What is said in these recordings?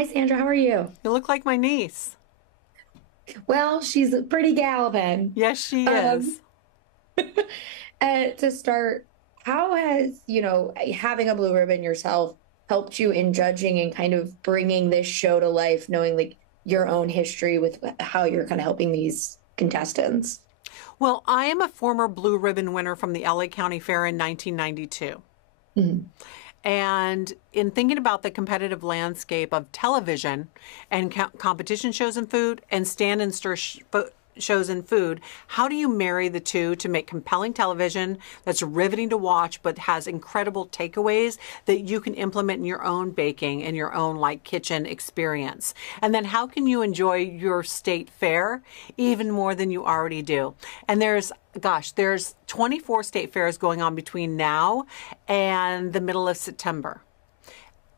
Hi, Sandra. How are you? You look like my niece. Well, she's a pretty galloping. Yes, she Um, is. to start, how has, having a blue ribbon yourself helped you in judging and kind of bringing this show to life, knowing like your own history with how you're kind of helping these contestants? Well, I am a former blue ribbon winner from the LA County Fair in 1992. Mhm. And in thinking about the competitive landscape of television and competition shows in food and stand and stir shows in food, how do you marry the two to make compelling television that's riveting to watch but has incredible takeaways that you can implement in your own baking and your own like kitchen experience? And then how can you enjoy your state fair even more than you already do? And there's 24 state fairs going on between now and the middle of September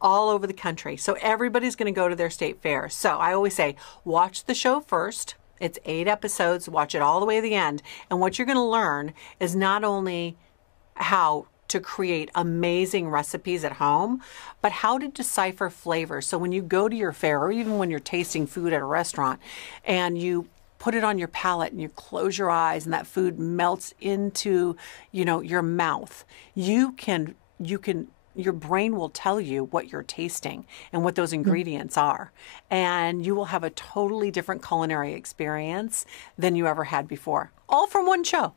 all over the country. So everybody's going to go to their state fair. So I always say, watch the show first. It's 8 episodes. Watch it all the way to the end. And what you're going to learn is not only how to create amazing recipes at home, but how to decipher flavors. So when you go to your fair, or even when you're tasting food at a restaurant, and you put it on your palate and you close your eyes and that food melts into, your mouth, your brain will tell you what you're tasting and what those ingredients are. And you will have a totally different culinary experience than you ever had before, all from one show.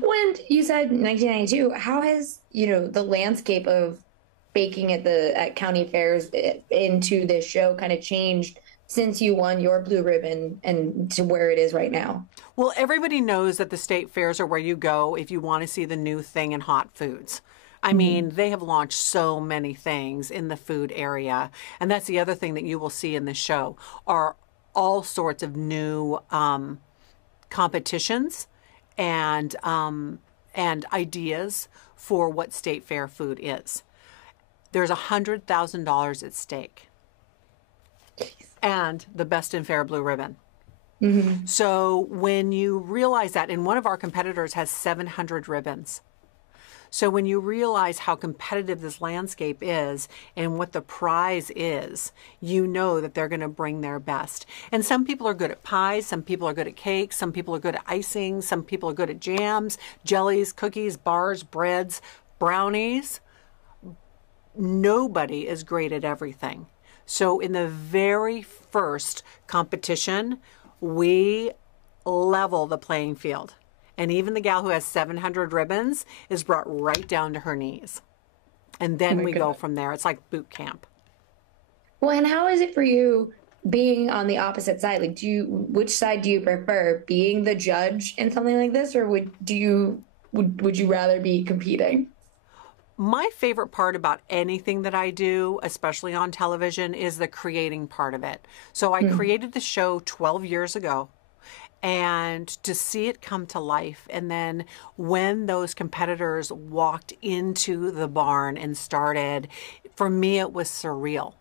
When you said 1992, how has, the landscape of baking at county fairs into this show kind of changed since you won your blue ribbon and to where it is right now? Well, everybody knows that the state fairs are where you go if you want to see the new thing in hot foods. I mean, Mhm. they have launched so many things in the food area. And that's the other thing that you will see in the show are all sorts of new competitions and ideas for what state fair food is. There's $100,000 at stake and the best in fair blue ribbon. Mhm. So when you realize that, and one of our competitors has 700 ribbons. So when you realize how competitive this landscape is and what the prize is, you know that they're going to bring their best. And some people are good at pies, some people are good at cakes, some people are good at icing, some people are good at jams, jellies, cookies, bars, breads, brownies. Nobody is great at everything. So in the very first competition, we level the playing field. And even the gal who has 700 ribbons is brought right down to her knees. And Oh then my we go God. from there. It's like boot camp. Well, and how is it for you being on the opposite side? Like, which side do you prefer, being the judge in something like this, or would you rather be competing? My favorite part about anything that I do, especially on television, is the creating part of it. So I Hmm. created the show 12 years ago. And to see it come to life, and then when those competitors walked into the barn and started, for me, it was surreal.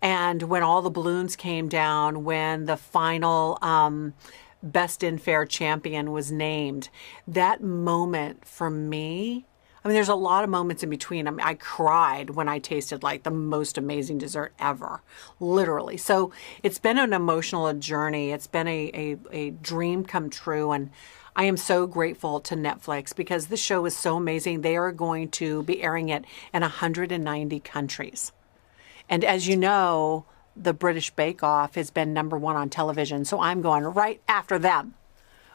And when all the balloons came down, when the final Best in Fair champion was named, that moment for me, I mean, there's a lot of moments in between. I mean, I cried when I tasted like the most amazing dessert ever, literally. So it's been an emotional journey. It's been a dream come true. And I am so grateful to Netflix because this show is so amazing. They are going to be airing it in 190 countries. And as you know, the British Bake Off has been #1 on television. So I'm going right after them.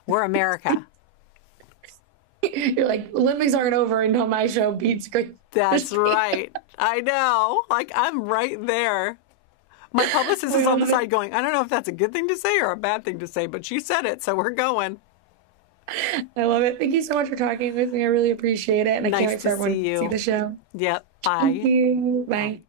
We're America. You're like, Olympics aren't over until my show beats Great That's British Bake right. I know. Like I'm right there. My publicist is on the Off. side going, I don't know if that's a good thing to say or a bad thing to say, but she said it, so we're going. I love it. Thank you so much for talking with me. I really appreciate it. And I can't Nice wait for to everyone see to see you. the show. Yep. Thank Bye. you. Bye. Bye.